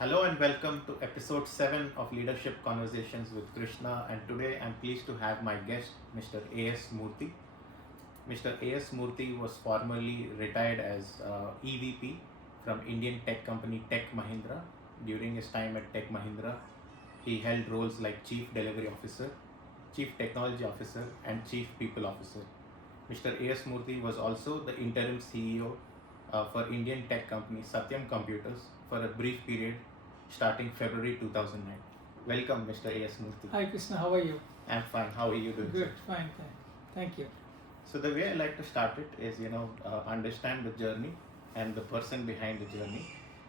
Hello and welcome to episode 7 of Leadership Conversations with Krishna. And today I'm pleased to have my guest, Mr. A.S. Murthy. Mr. A.S. Murthy was formerly retired as EVP from Indian tech company Tech Mahindra. During his time at Tech Mahindra, he held roles like Chief Delivery Officer, Chief Technology Officer, and Chief People Officer. Mr. A.S. Murthy was also the interim CEO for Indian tech company Satyam Computers for a brief period starting February 2009. Welcome, Mr. A.S. Murthy. Hi Krishna, how are you? I'm fine. How are you doing? Good, Sir? fine, thank you. So the way I like to start it is, understand the journey and the person behind the journey.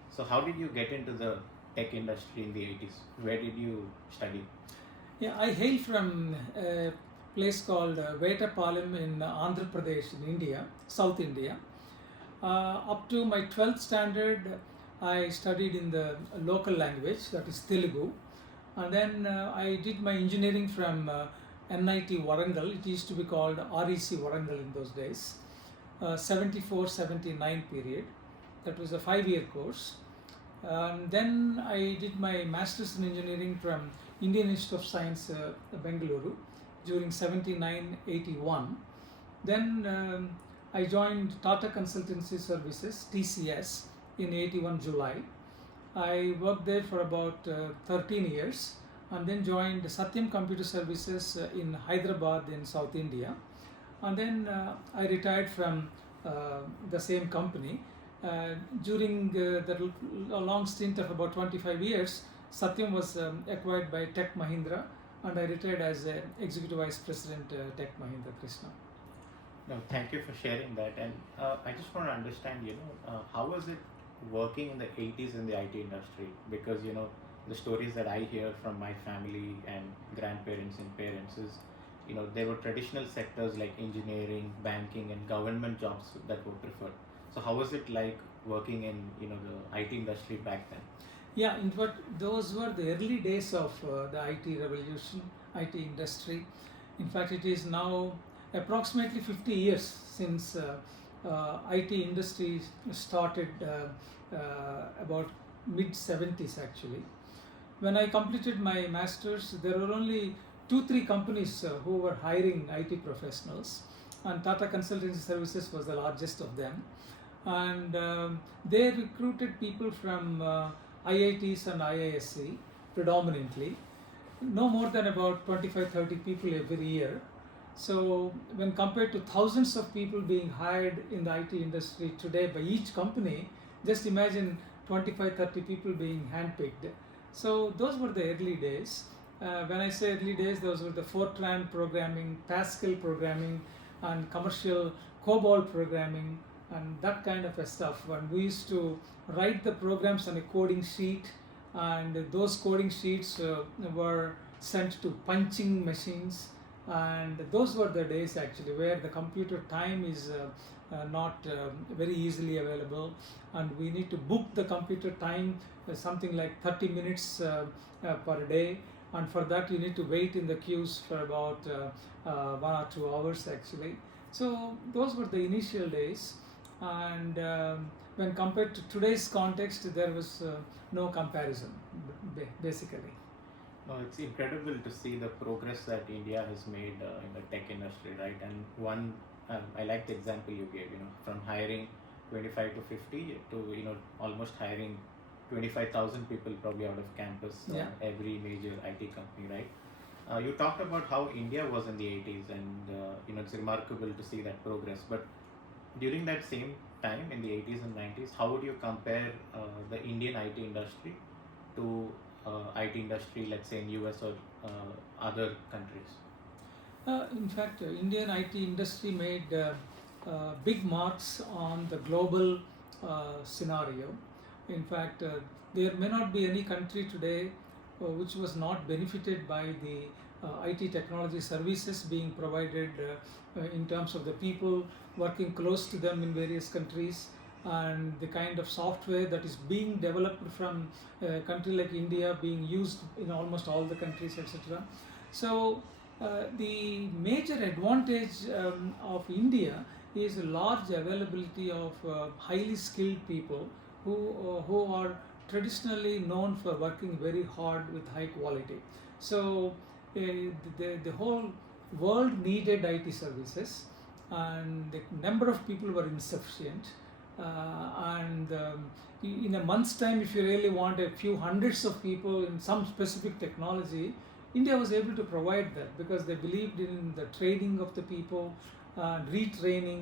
So how did you get into the tech industry in the 80s? Where did you study? Yeah, I hail from a place called Vettapalam in Andhra Pradesh in India, South India. Up to my 12th standard, I studied in the local language, that is Telugu. And then I did my engineering from NIT Warangal. It used to be called REC Warangal in those days. 74-79 period. That was a 5-year course. Then I did my master's in engineering from Indian Institute of Science, Bengaluru, during 79-81. Then I joined Tata Consultancy Services, TCS, in 81 July. I worked there for about 13 years and then joined Satyam Computer Services in Hyderabad in South India. And then I retired from the same company. During the long stint of about 25 years, Satyam was acquired by Tech Mahindra, and I retired as Executive Vice President Tech Mahindra, Krishna. No, thank you for sharing that. And I just want to understand, how was it working in the 80s in the IT industry? Because, the stories that I hear from my family and grandparents and parents is, there were traditional sectors like engineering, banking, and government jobs that were preferred. So how was it like working in, the IT industry back then? Yeah, in fact, those were the early days of the IT revolution, IT industry. In fact, it is now approximately 50 years since IT industry started, about mid-70s actually. When I completed my master's, there were only 2-3 companies who were hiring IT professionals, and Tata Consultancy Services was the largest of them. And they recruited people from IITs and IISc predominantly, no more than about 25-30 people every year. So when compared to thousands of people being hired in the IT industry today by each company, just imagine 25-30 people being handpicked. So those were the early days. When I say early days, those were the Fortran programming, Pascal programming, and commercial COBOL programming, and that kind of stuff. And we used to write the programs on a coding sheet, and those coding sheets were sent to punching machines. And those were the days actually where the computer time is not very easily available, and we need to book the computer time something like 30 minutes per day, and for that you need to wait in the queues for about 1 or 2 hours actually. So those were the initial days, and when compared to today's context, there was no comparison basically. No, it's incredible to see the progress that India has made in the tech industry, right? And I like the example you gave, from hiring 25 to 50 to, almost hiring 25,000 people probably out of campus, Yeah. every major IT company, right? You talked about how India was in the 80s, and, it's remarkable to see that progress. But during that same time in the 80s and 90s, how would you compare the Indian IT industry to IT industry, let's say in US or other countries? In fact, Indian IT industry made big marks on the global scenario. In fact, there may not be any country today which was not benefited by the IT technology services being provided in terms of the people working close to them in various countries, and the kind of software that is being developed from a country like India being used in almost all the countries, etc. So the major advantage of India is a large availability of highly skilled people who are traditionally known for working very hard with high quality. So the whole world needed IT services, and the number of people were insufficient. And in a month's time, if you really want a few hundreds of people in some specific technology, India was able to provide that because they believed in the training of the people, retraining,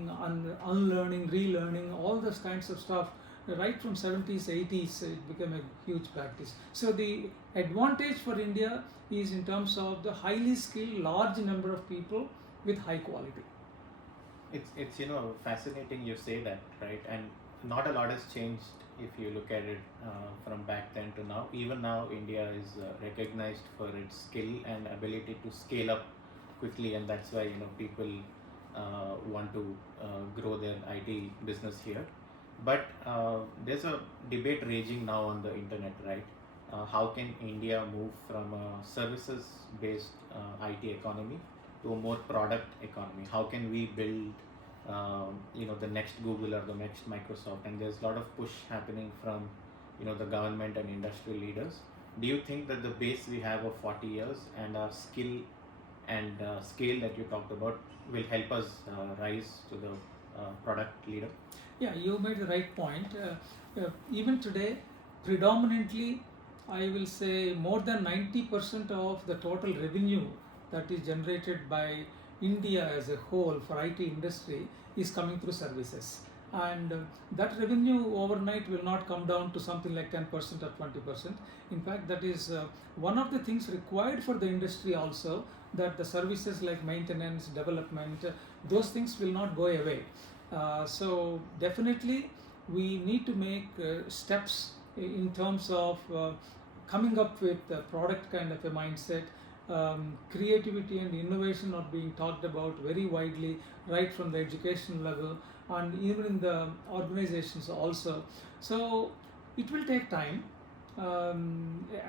unlearning, relearning, all those kinds of stuff. Right from 70s, 80s, it became a huge practice. So the advantage for India is in terms of the highly skilled, large number of people with high quality. It's fascinating you say that, right? And not a lot has changed if you look at it from back then to now. Even now, India is recognized for its skill and ability to scale up quickly, and that's why people want to grow their IT business here. But there's a debate raging now on the internet, right? How can India move from a services-based IT economy to a more product economy? How can we build, the next Google or the next Microsoft? And there's a lot of push happening from, the government and industrial leaders. Do you think that the base we have of 40 years and our skill and scale that you talked about will help us rise to the product leader? Yeah, you made the right point. Even today, predominantly, I will say more than 90% of the total revenue that is generated by India as a whole for IT industry is coming through services. And that revenue overnight will not come down to something like 10% or 20%. In fact, that is one of the things required for the industry also, that the services like maintenance, development, those things will not go away. So definitely we need to make steps in terms of coming up with a product kind of a mindset. Creativity and innovation are being talked about very widely, right from the education level and even in the organizations also. So it will take time.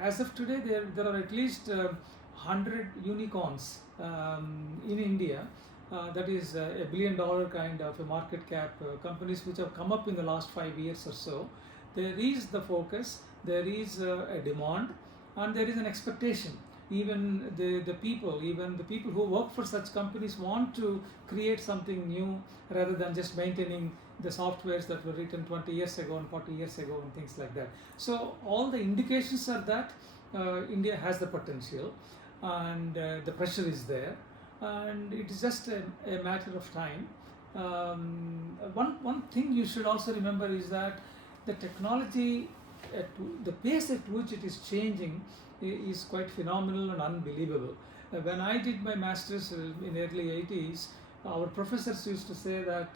As of today, there are at least 100 unicorns in India. That is a $1 billion kind of a market cap companies which have come up in the last 5 years or so. There is the focus, there is a demand, and there is an expectation. Even the people who work for such companies want to create something new rather than just maintaining the softwares that were written 20 years ago and 40 years ago and things like that. So all the indications are that India has the potential, and the pressure is there, and it is just a matter of time. One thing you should also remember is that the technology, the pace at which it is changing is quite phenomenal and unbelievable. When I did my master's in early 80s, our professors used to say that,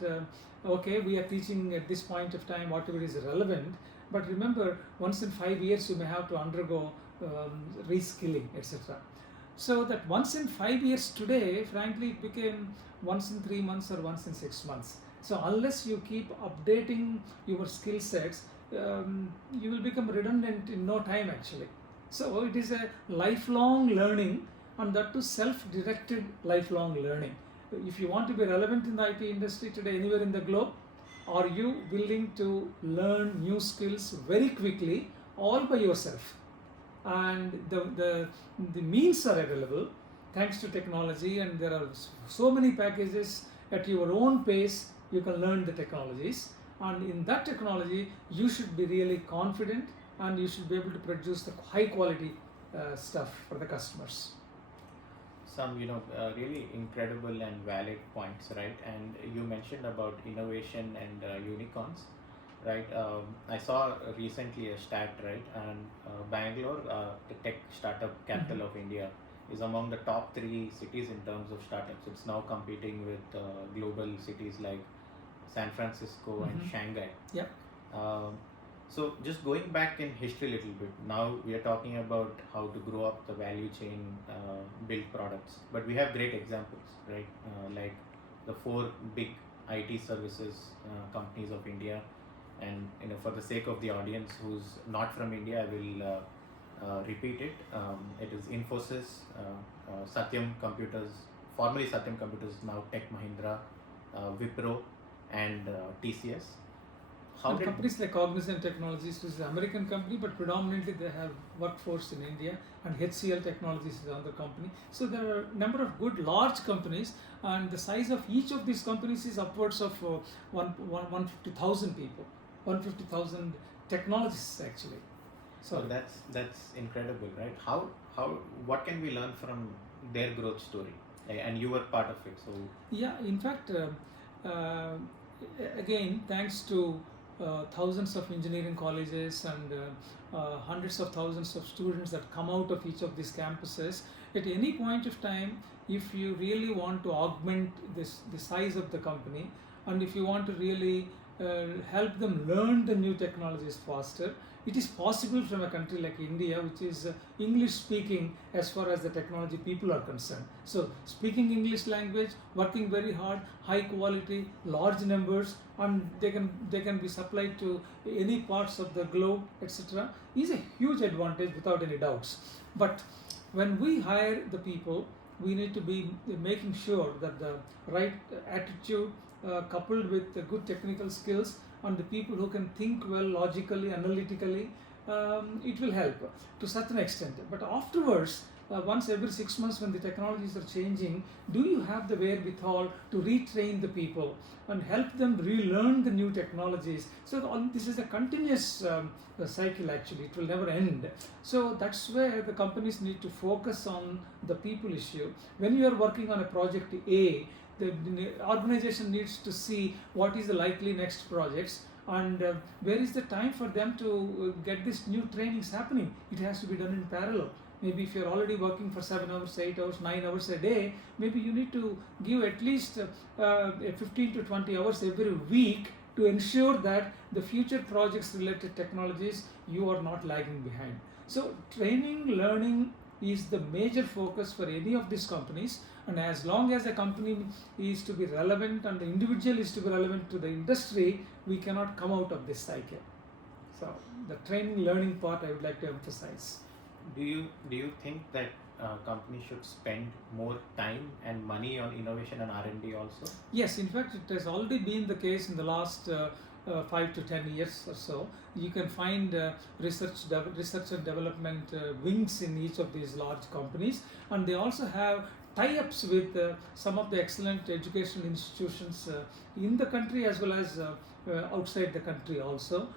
okay, we are teaching at this point of time whatever is relevant, but remember, once in 5 years you may have to undergo reskilling, etc. So that once in 5 years today, frankly, it became once in 3 months or once in 6 months. So unless you keep updating your skill sets, you will become redundant in no time actually. So it is a lifelong learning, and that too self-directed lifelong learning. If you want to be relevant in the IT industry today anywhere in the globe, are you willing to learn new skills very quickly all by yourself? And the means are available thanks to technology, and there are so many packages at your own pace. You can learn the technologies, and in that technology you should be really confident, and you should be able to produce the high quality stuff for the customers. Some really incredible and valid points, right? And you mentioned about innovation and unicorns, right? I saw recently a stat, right? And Bangalore, the tech startup capital of India, is among the top 3 cities in terms of startups. It's now competing with global cities like San Francisco and Shanghai. Yep. So just going back in history a little bit, now we are talking about how to grow up the value chain, build products, but we have great examples, right? Like the 4 big IT services companies of India. And for the sake of the audience who's not from India, I will repeat it. It is Infosys, Satyam Computers, formerly Satyam Computers, now Tech Mahindra, Wipro, and TCS. how And did companies like Cognizant Technologies, which is an American company, but predominantly they have workforce in India, and HCL Technologies is another company. So there are a number of good large companies, and the size of each of these companies is upwards of 150,000 people, 150,000 technologists actually. so that's incredible, right? How what can we learn from their growth story? And you were part of it, so Yeah, in fact, uh, again, thanks to thousands of engineering colleges and hundreds of thousands of students that come out of each of these campuses, at any point of time, if you really want to augment the size of the company, and if you want to really help them learn the new technologies faster, it is possible from a country like India, which is English speaking as far as the technology people are concerned. So speaking English language, working very hard, high quality, large numbers, and they can be supplied to any parts of the globe, etc., is a huge advantage without any doubts. But when we hire the people, we need to be making sure that the right attitude coupled with the good technical skills and the people who can think well logically, analytically, it will help to certain extent. But afterwards, once every 6 months when the technologies are changing, do you have the wherewithal to retrain the people and help them relearn the new technologies? So this is a continuous cycle actually, it will never end. So that's where the companies need to focus on the people issue. When you are working on a project A, the organization needs to see what is the likely next projects, and where is the time for them to get this new trainings happening. It has to be done in parallel. Maybe if you're already working for 7 hours, 8 hours, 9 hours a day, maybe you need to give at least 15 to 20 hours every week to ensure that the future projects related technologies, you are not lagging behind. So training, learning is the major focus for any of these companies, and as long as the company is to be relevant and the individual is to be relevant to the industry, we cannot come out of this cycle. So the training, learning part I would like to emphasize. do you think that companies should spend more time and money on innovation and R&D also? Yes, in fact, it has already been the case in the last 5 to 10 years or so. You can find research and development wings in each of these large companies, and they also have tie-ups with some of the excellent educational institutions in the country as well as outside the country also.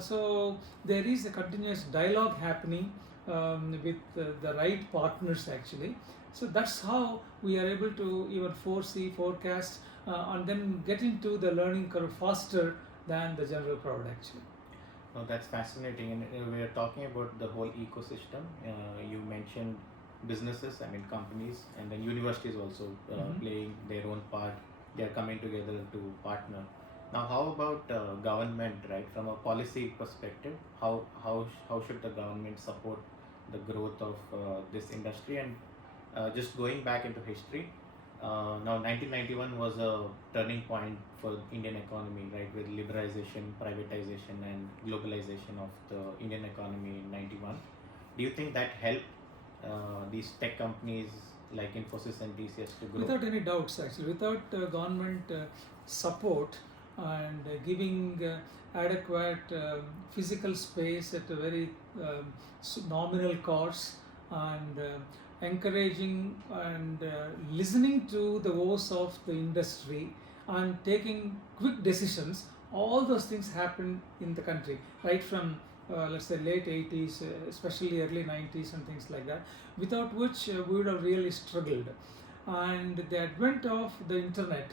So there is a continuous dialogue happening with the right partners actually. So that's how we are able to even foresee, forecast, and then get into the learning curve faster than the general crowd actually. No, that's fascinating. And we are talking about the whole ecosystem. You mentioned businesses, I mean companies, and then universities also playing their own part. They are coming together to partner. Now, how about government, right? From a policy perspective, how should the government support the growth of this industry? And just going back into history, now 1991 was a turning point for Indian economy, right? With liberalization, privatization, and globalization of the Indian economy in 91. Do you think that helped these tech companies like Infosys and TCS to grow? Without any doubts, actually, without government support and giving adequate physical space at a very nominal cost, and encouraging and listening to the voice of the industry and taking quick decisions, all those things happen in the country right from let's say late 80s, especially early 90s and things like that, without which we would have really struggled. And the advent of the internet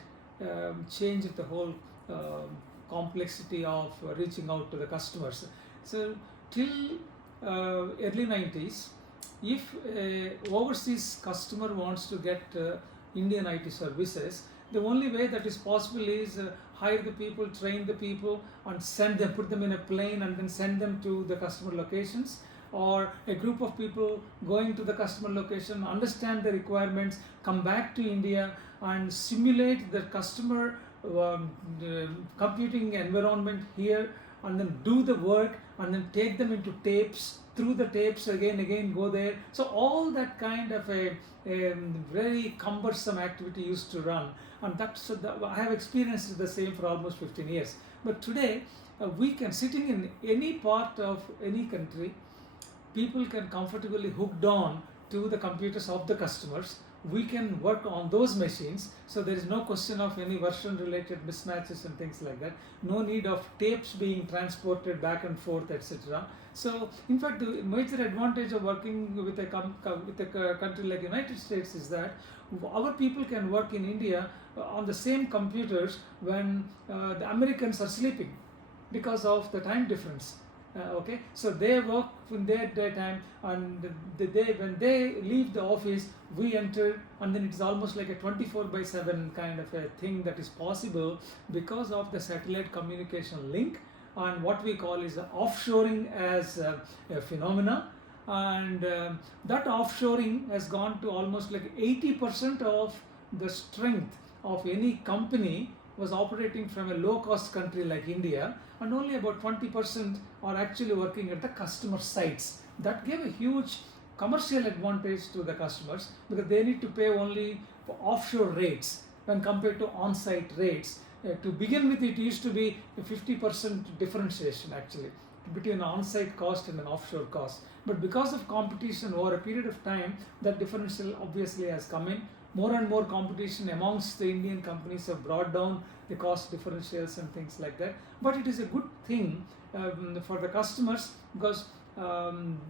changed the whole complexity of reaching out to the customers. So till early 90s, if a overseas customer wants to get Indian IT services, the only way that is possible is hire the people, train the people, and send them, put them in a plane and then send them to the customer locations, or a group of people going to the customer location, understand the requirements, come back to India and simulate the customer computing environment here, and then do the work and then take them into tapes, through the tapes again go there. So all that kind of a very cumbersome activity used to run, and I have experienced the same for almost 15 years. But today we can, sitting in any part of any country, people can comfortably hooked on to the computers of the customers. We can work on those machines, so there is no question of any version related mismatches and things like that. No need of tapes being transported back and forth, etc. So in fact, the major advantage of working with a country like United States is that our people can work in India on the same computers when the Americans are sleeping because of the time difference. Okay, so they work in their daytime, and when they leave the office, we enter, and then it's almost like a 24/7 kind of a thing that is possible because of the satellite communication link, and what we call is offshoring as a phenomena. And that offshoring has gone to almost like 80% of the strength of any company was operating from a low-cost country like India, and only about 20% are actually working at the customer sites. That gave a huge commercial advantage to the customers, because they need to pay only for offshore rates when compared to on-site rates. To begin with, it used to be a 50% differentiation actually between an on-site cost and an offshore cost. But because of competition over a period of time, that differential obviously has come in. More and more competition amongst the Indian companies have brought down the cost differentials and things like that. But it is a good thing for the customers, because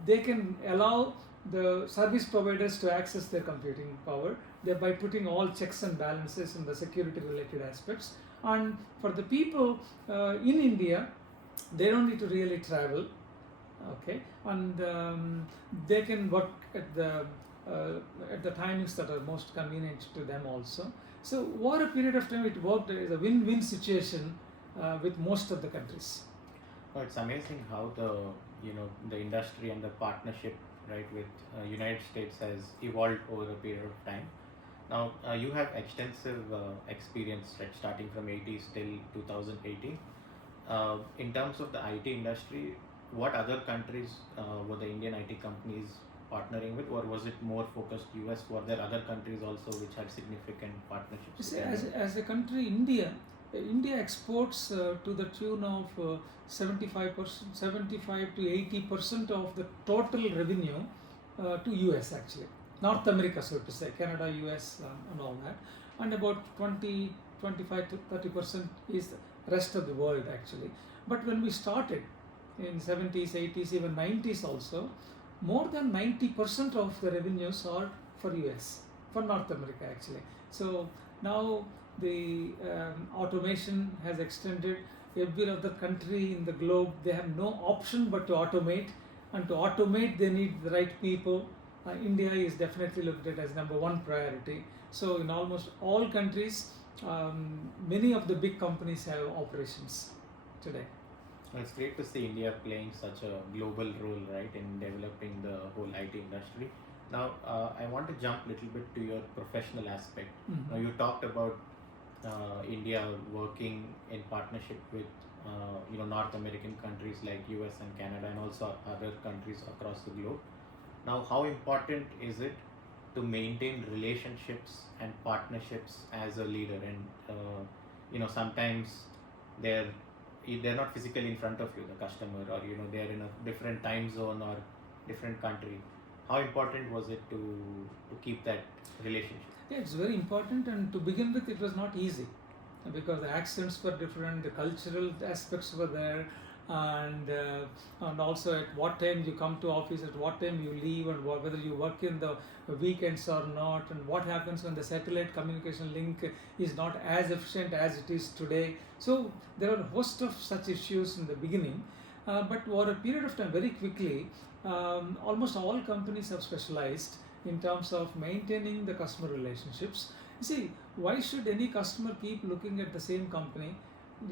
they can allow the service providers to access their computing power, thereby putting all checks and balances in the security related aspects. And for the people in India, they don't need to really travel, okay, and they can work at the timings that are most convenient to them also. So over a period of time, it worked as a win-win situation with most of the countries. Oh, it's amazing how the industry and the partnership, right, with United States has evolved over a period of time. Now you have extensive experience, right, starting from 80s till 2018. In terms of the IT industry, what other countries were the Indian IT companies partnering with, or was it more focused US? Were there other countries also which had significant partnerships? See, as a country, India exports to the tune of 75%, 75 to 80% of the total revenue to US actually. North America, so to say, Canada, US, and all that, and about 20, 25 to 30% is the rest of the world actually. But when we started in 70s, 80s, even 90s also, more than 90% of the revenues are for US, for North America actually. So now the automation has extended. Every other country in the globe, they have no option but to automate, and to automate they need the right people. India is definitely looked at as number one priority. So in almost all countries, many of the big companies have operations today. It's great to see India playing such a global role, right, in developing the whole IT industry. Now, I want to jump a little bit to your professional aspect. Mhm. Now, you talked about India working in partnership with North American countries like US and Canada, and also other countries across the globe. Now, how important is it to maintain relationships and partnerships as a leader? And sometimes they're they're not physically in front of you, the customer, or they're in a different time zone or different country. How important was it to keep that relationship? Yeah, it's very important, and to begin with, it was not easy because the accents were different, the cultural aspects were there, and also at what time you come to office, at what time you leave, and whether you work in the weekends or not, and what happens when the satellite communication link is not as efficient as it is today. So there are a host of such issues in the beginning, but over a period of time, very quickly, almost all companies have specialized in terms of maintaining the customer relationships. You see, why should any customer keep looking at the same company?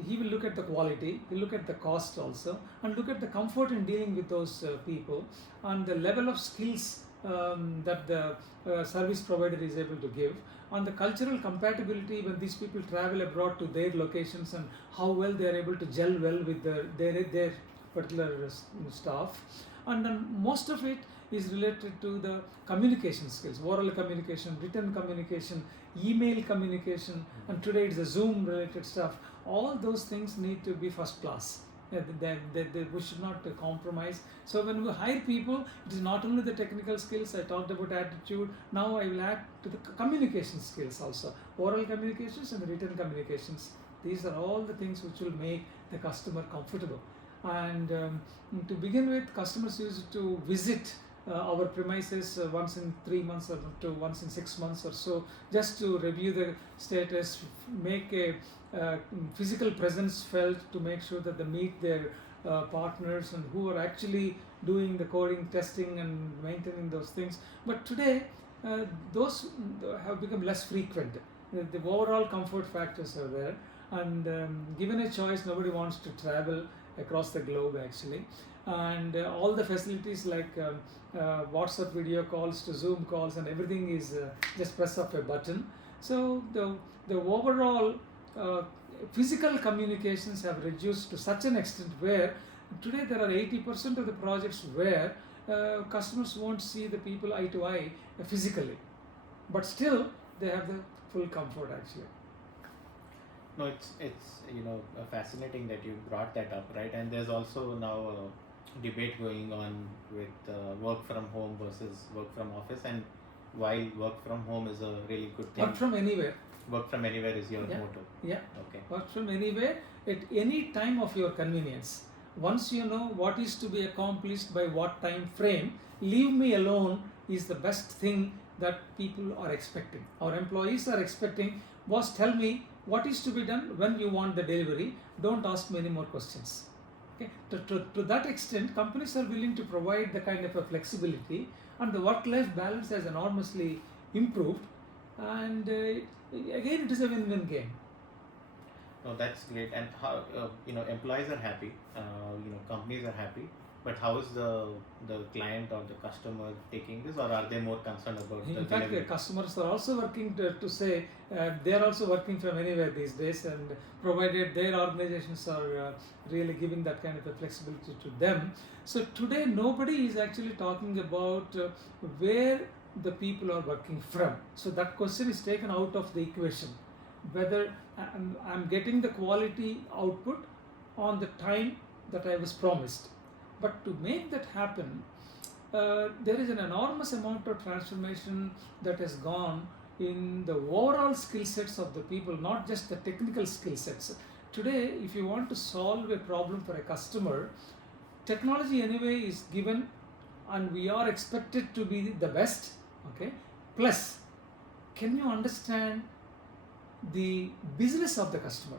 He will look at the quality, he'll look at the cost also, and look at the comfort in dealing with those people, and the level of skills that the service provider is able to give, on the cultural compatibility when these people travel abroad to their locations, and how well they are able to gel well with their particular staff. And then most of it is related to the communication skills, oral communication, written communication, email communication, and today it's the Zoom related stuff. All those things need to be first class We should not compromise. So when we hire people, it is not only the technical skills. I talked about attitude. Now I will add to the communication skills also, oral communications and written communications. These are all the things which will make the customer comfortable. And to begin with, customers used to visit our premises once in 3 months or to once in 6 months or so, just to review the status, make a physical presence felt, to make sure that they meet their partners and who are actually doing the coding, testing and maintaining those things. But today those have become less frequent. The overall comfort factors are there, and given a choice, nobody wants to travel across the globe actually. And all the facilities like WhatsApp video calls to Zoom calls and everything is just press of a button. So the overall physical communications have reduced to such an extent where today there are 80% of the projects where customers won't see the people eye to eye physically, but still they have the full comfort actually. No, it's fascinating that you brought that up, right? And there's also now a debate going on with work from home versus work from office. And while work from home is a really good thing, Work from anywhere. Work from anywhere is your Yeah. motto. Yeah. Okay. Work from anywhere at any time of your convenience. Once you know what is to be accomplished by what time frame, leave me alone is the best thing that people are expecting. Our employees are expecting, boss, tell me what is to be done when you want the delivery. Don't ask me any more questions. Okay. To that extent, companies are willing to provide the kind of a flexibility, and the work-life balance has enormously improved. And again, it is a win-win game. No, that's great. And how employees are happy, companies are happy, but how is the client or the customer taking this, or are they more concerned about the In fact, delivery? customers are also working to say they are also working from anywhere these days, and provided their organizations are really giving that kind of a flexibility to them. So today, nobody is actually talking about where the people are working from. So that question is taken out of the equation. Whether I'm getting the quality output on the time that I was promised. But to make that happen, there is an enormous amount of transformation that has gone in the overall skill sets of the people, not just the technical skill sets. Today, if you want to solve a problem for a customer, technology anyway is given, and we are expected to be the best. Okay. Plus, can you understand the business of the customer?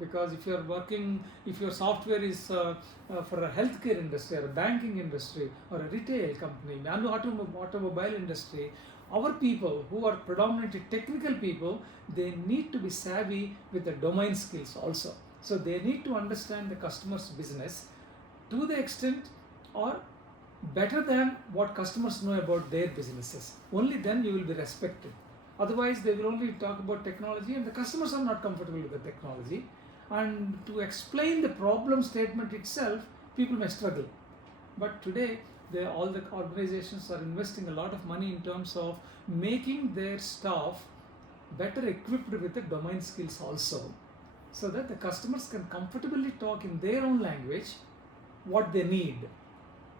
Because if your software is for a healthcare industry or a banking industry or a retail company and automobile industry, our people who are predominantly technical people, they need to be savvy with the domain skills also. So they need to understand the customer's business to the extent or better than what customers know about their businesses. Only then you will be respected. Otherwise, they will only talk about technology, and the customers are not comfortable with the technology. And to explain the problem statement itself, people may struggle. But today, all the organizations are investing a lot of money in terms of making their staff better equipped with the domain skills also, so that the customers can comfortably talk in their own language what they need.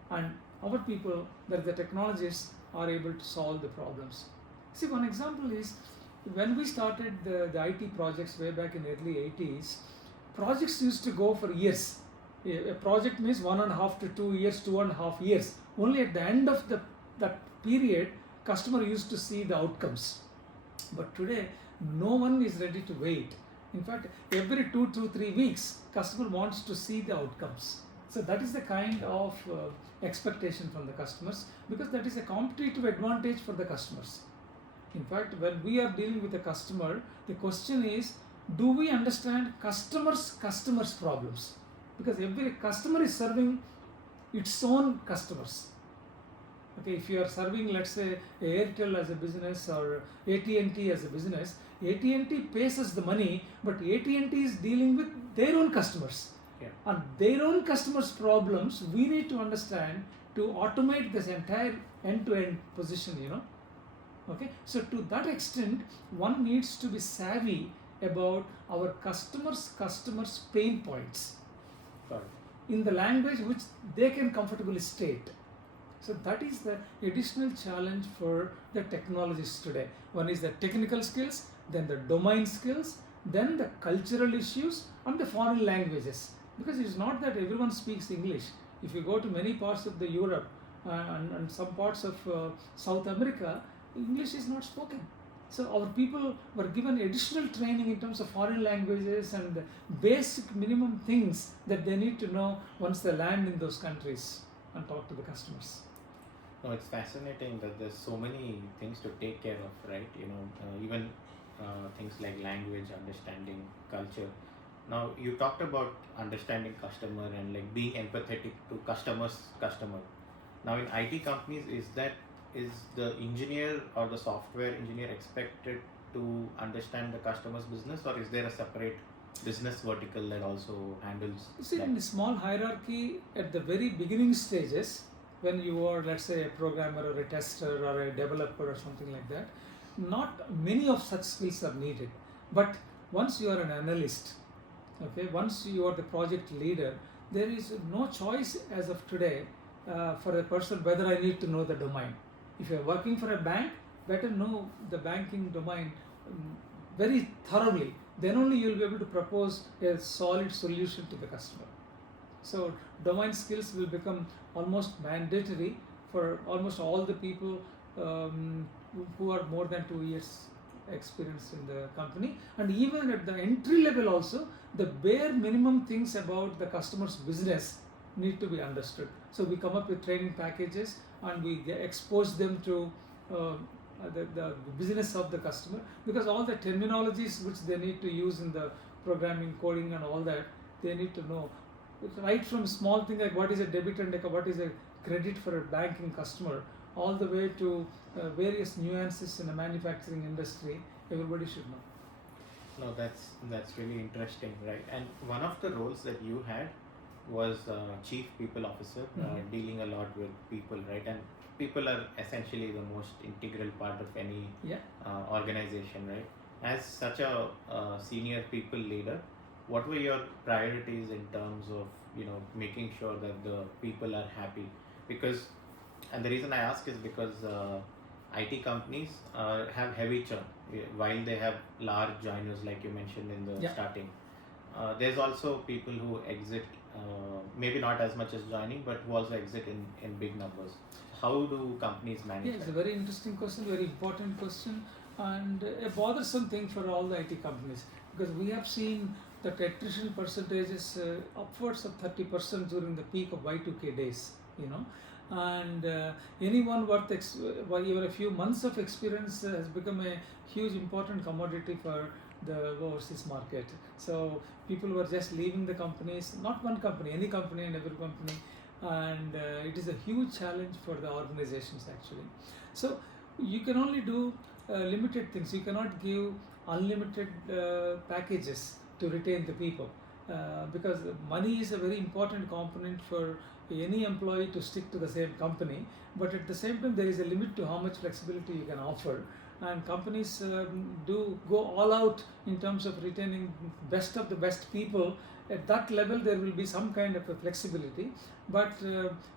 And our people, that the technologists, are able to solve the problems. See, one example is when we started the IT projects way back in early 80s, projects used to go for years. A project means 1.5 to 2 years, 2.5 years. Only at the end of that period, customer used to see the outcomes. But today, no one is ready to wait. In fact, every 2 to 3 weeks, customer wants to see the outcomes. So that is the kind of expectation from the customers, because that is a competitive advantage for the customers. In fact, when we are dealing with a customer, the question is, do we understand customers' problems? Because every customer is serving its own customers. Okay, if you are serving, let's say, Airtel as a business or AT&T as a business, AT&T pays us the money, but AT&T is dealing with their own customers. Yeah. And their own customers' problems, we need to understand to automate this entire end-to-end position, Okay, so to that extent, one needs to be savvy about our customers' pain points. Got in the language which they can comfortably state. So that is the additional challenge for the technologists today. One is the technical skills, then the domain skills, then the cultural issues and the foreign languages. Because it's not that everyone speaks English. If you go to many parts of the Europe and some parts of South America, English is not spoken. So our people were given additional training in terms of foreign languages and the basic minimum things that they need to know once they land in those countries and talk to the customers. No, it's fascinating that there's so many things to take care of, right? Even things like language, understanding, culture. Now, you talked about understanding customer and like being empathetic to customer. Now, in IT companies, is the engineer or the software engineer expected to understand the customer's business, or is there a separate business vertical that also handles See, that? in the small hierarchy at the very beginning stages, when you are, let's say, a programmer or a tester or a developer or something like that, not many of such skills are needed. But once you are an analyst, okay, once you are the project leader, there is no choice as of today for a person whether I need to know the domain. If you are working for a bank, better know the banking domain very thoroughly. Then only you will be able to propose a solid solution to the customer. So domain skills will become almost mandatory for almost all the people who are more than 2 years experience in the company. And even at the entry level also, the bare minimum things about the customer's business need to be understood. So we come up with training packages and we expose them to the business of the customer, because all the terminologies which they need to use in the programming, coding and all that, they need to know. Right from small thing like what is a debit and what is a credit for a banking customer, all the way to various nuances in the manufacturing industry, everybody should know. No, that's really interesting, right? And one of the roles that you had was chief people officer, dealing a lot with people, right? And people are essentially the most integral part of any organization, right? As such a senior people leader, what were your priorities in terms of making sure that the people are happy? Because, and the reason I ask is because IT companies have heavy churn while they have large joiners, like you mentioned in the starting. There's also people who exit, maybe not as much as joining, but who also exit in big numbers. How do companies manage that? It's a very interesting question, very important question, and a bothersome thing for all the IT companies, because we have seen that attrition percentages upwards of 30% during the peak of Y2K days, and anyone worth even a few months of experience has become a huge important commodity for the overseas market. So people were just leaving the companies, not one company, any company and every company, and it is a huge challenge for the organizations actually. So you can only do limited things. You cannot give unlimited packages to retain the people, because money is a very important component for any employee to stick to the same company, but at the same time there is a limit to how much flexibility you can offer, and companies do go all out in terms of retaining best of the best people. At that level there will be some kind of a flexibility, but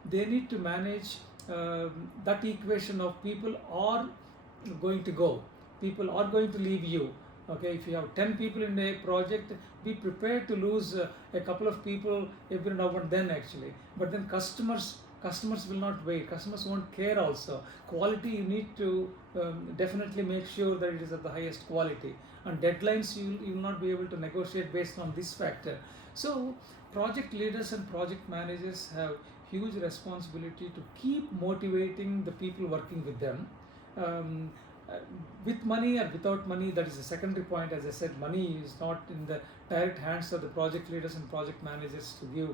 they need to manage that equation of people are going to go, people are going to leave you. Okay, if you have 10 people in a project, be prepared to lose a couple of people every now and then actually. But then customers will not wait. Customers won't care also. Quality, you need to definitely make sure that it is of the highest quality. And deadlines, you will not be able to negotiate based on this factor. So project leaders and project managers have huge responsibility to keep motivating the people working with them. With money or without money, that is a secondary point. As I said, money is not in the direct hands of the project leaders and project managers to give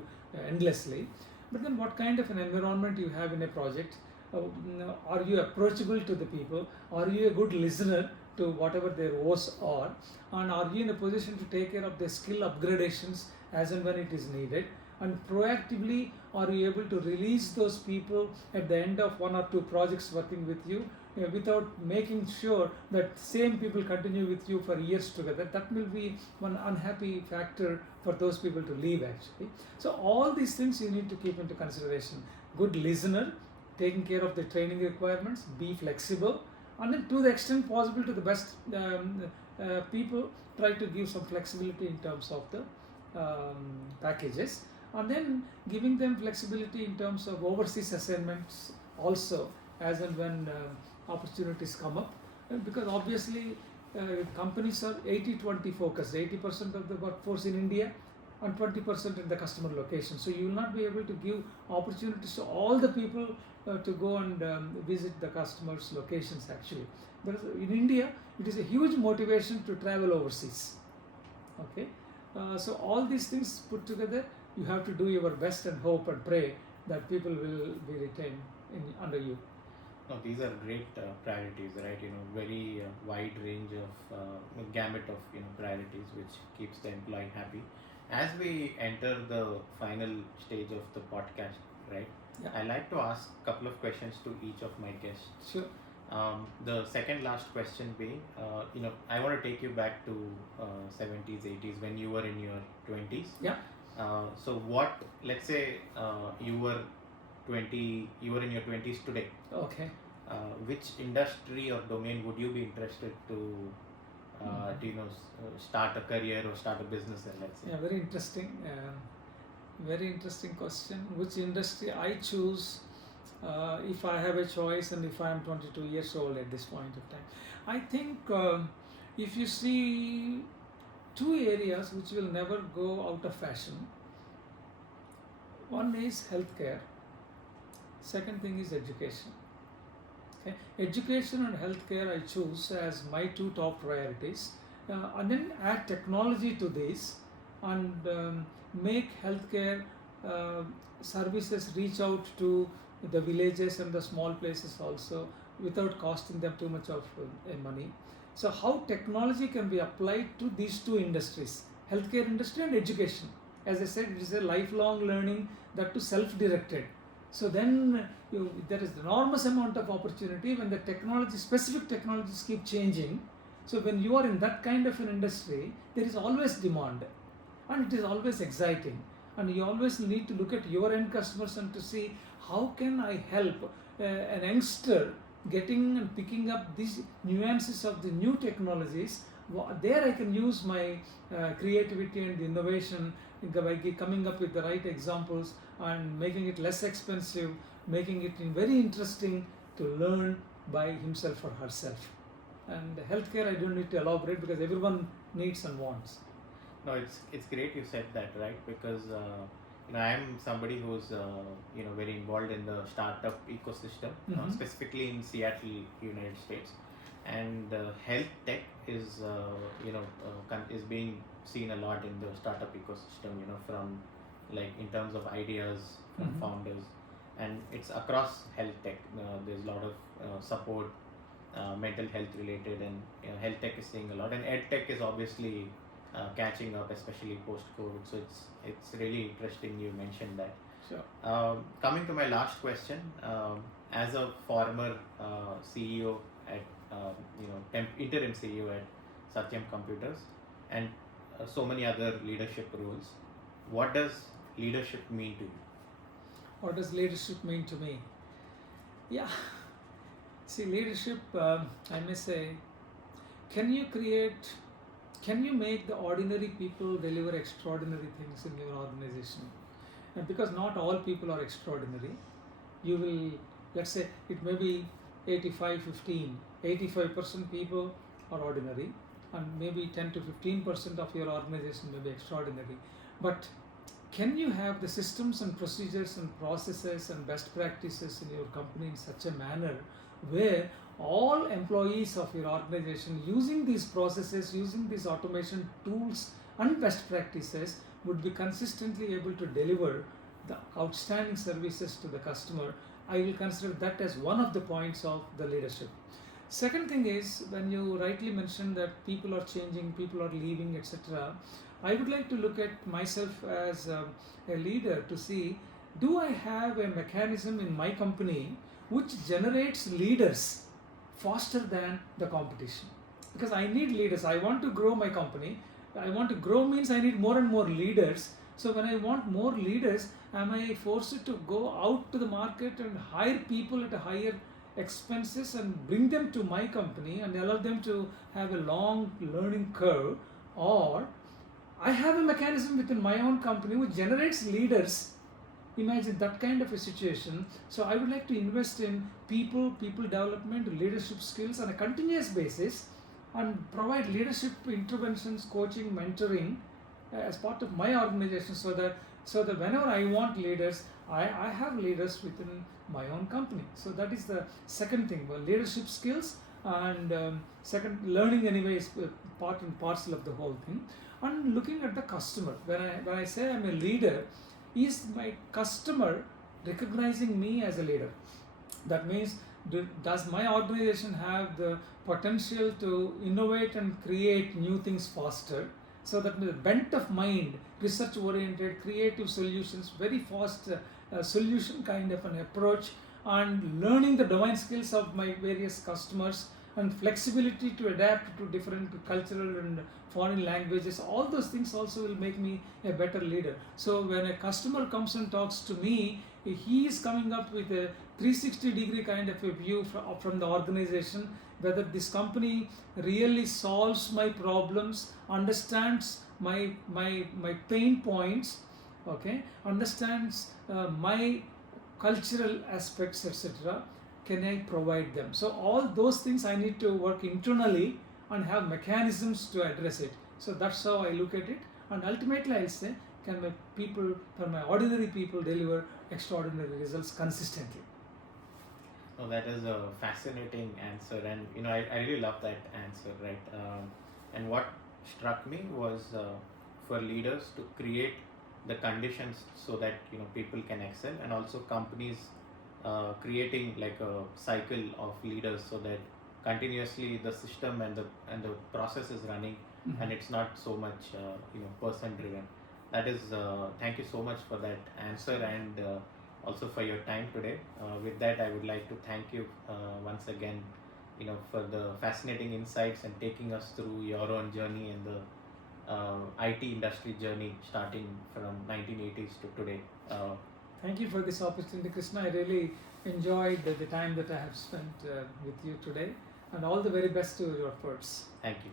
endlessly. But then what kind of an environment you have in a project? Are you approachable to the people? Are you a good listener to whatever their woes are? And are you in a position to take care of their skill upgradations as and when it is needed? And proactively, are you able to release those people at the end of 1 or 2 projects working with you, without making sure that same people continue with you for years together? That will be one unhappy factor for those people to leave actually. So all these things you need to keep into consideration. Good listener, taking care of the training requirements, be flexible, and then to the extent possible to the best people, try to give some flexibility in terms of the packages, and then giving them flexibility in terms of overseas assignments also as and when opportunities come up. Because obviously companies are 80-20 focused, 80% of the workforce in India and 20% in the customer location. So you will not be able to give opportunities to all the people to go and visit the customers' locations actually. But in India, it is a huge motivation to travel overseas. Okay, so all these things put together, you have to do your best and hope and pray that people will be retained under you. No, these are great priorities, right? Very wide range of gamut of priorities, which keeps the employee happy. As we enter the final stage of the podcast, right? Yeah. I like to ask a couple of questions to each of my guests. Sure. The second last question being, I want to take you back to 70s, 80s when you were in your 20s. Yeah. So what? Let's say you were in your 20s today. Okay. Which industry or domain would you be interested to start a career or start a business in, let's say? Yeah, very interesting. Very interesting question. Which industry I choose if I have a choice and if I am 22 years old at this point of time? I think if you see two areas which will never go out of fashion. One is healthcare. Second thing is education. Okay. Education and healthcare I choose as my two top priorities, and then add technology to this and make healthcare services reach out to the villages and the small places also without costing them too much of money. So how technology can be applied to these two industries, healthcare industry and education. As I said, it is a lifelong learning, that too self-directed. So then there is an enormous amount of opportunity when the specific technologies keep changing. So when you are in that kind of an industry, there is always demand and it is always exciting. And you always need to look at your end customers and to see how can I help an youngster getting and picking up these nuances of the new technologies. There I can use my creativity and innovation by coming up with the right examples and making it less expensive, making it very interesting to learn by himself or herself. And healthcare I don't need to elaborate because everyone needs and wants. No, it's great you said that, right? Because I am somebody who's very involved in the startup ecosystem, specifically in Seattle, United States, and health tech is is being seen a lot in the startup ecosystem. From like in terms of ideas from founders, and it's across health tech. There's a lot of support, mental health related, and health tech is seeing a lot, and ed tech is obviously catching up, especially post COVID. So it's really interesting you mentioned that. Sure. Coming to my last question, as a former CEO at interim CEO at Satyam Computers and so many other leadership roles, what does leadership mean to you? What does leadership mean to me? Yeah, see, leadership, I may say, can you make the ordinary people deliver extraordinary things in your organization? And because not all people are extraordinary, you will, let's say, it may be 85-15, 85% people are ordinary, and maybe 10 to 15% of your organization may be extraordinary. But can you have the systems and procedures and processes and best practices in your company in such a manner where all employees of your organization using these processes, using these automation tools and best practices would be consistently able to deliver the outstanding services to the customer? I will consider that as one of the points of the leadership. Second thing is, when you rightly mentioned that people are changing, people are leaving, etc., I would like to look at myself as a leader to see, do I have a mechanism in my company which generates leaders faster than the competition? Because I need leaders. I want to grow my company. I want to grow means I need more and more leaders. So when I want more leaders, am I forced to go out to the market and hire people at a higher expenses and bring them to my company and allow them to have a long learning curve, or I have a mechanism within my own company which generates leaders? Imagine that kind of a situation. So I would like to invest in people development, leadership skills on a continuous basis, and provide leadership interventions, coaching, mentoring as part of my organization, so that whenever I want leaders, I have leaders within my own company. So that is the second thing. Well, leadership skills, and second, learning anyway is part and parcel of the whole thing. And looking at the customer, when I say I'm a leader, is my customer recognizing me as a leader? That means, does my organization have the potential to innovate and create new things faster? So that the bent of mind, research oriented, creative solutions, very fast solution kind of an approach, and learning the domain skills of my various customers, and flexibility to adapt to different cultural and foreign languages, all those things also will make me a better leader. So when a customer comes and talks to me, he is coming up with a 360-degree kind of a view from the organization, whether this company really solves my problems, understands my pain points, okay, understands my cultural aspects, etc. Can I provide them? So all those things I need to work internally and have mechanisms to address it. So that's how I look at it. And ultimately I'll say, can my ordinary people deliver extraordinary results consistently? Oh, that is a fascinating answer, and I really love that answer, right? And what struck me was for leaders to create the conditions so that people can excel, and also companies creating like a cycle of leaders so that continuously the system and the process is running, Mhm. and it's not so much person driven. That is thank you so much for that answer, and also for your time today. With that, I would like to thank you once again, for the fascinating insights and taking us through your own journey and the IT industry journey starting from 1980s to today. Thank you for this opportunity, Krishna. I really enjoyed the time that I have spent with you today, and all the very best to your efforts. Thank you.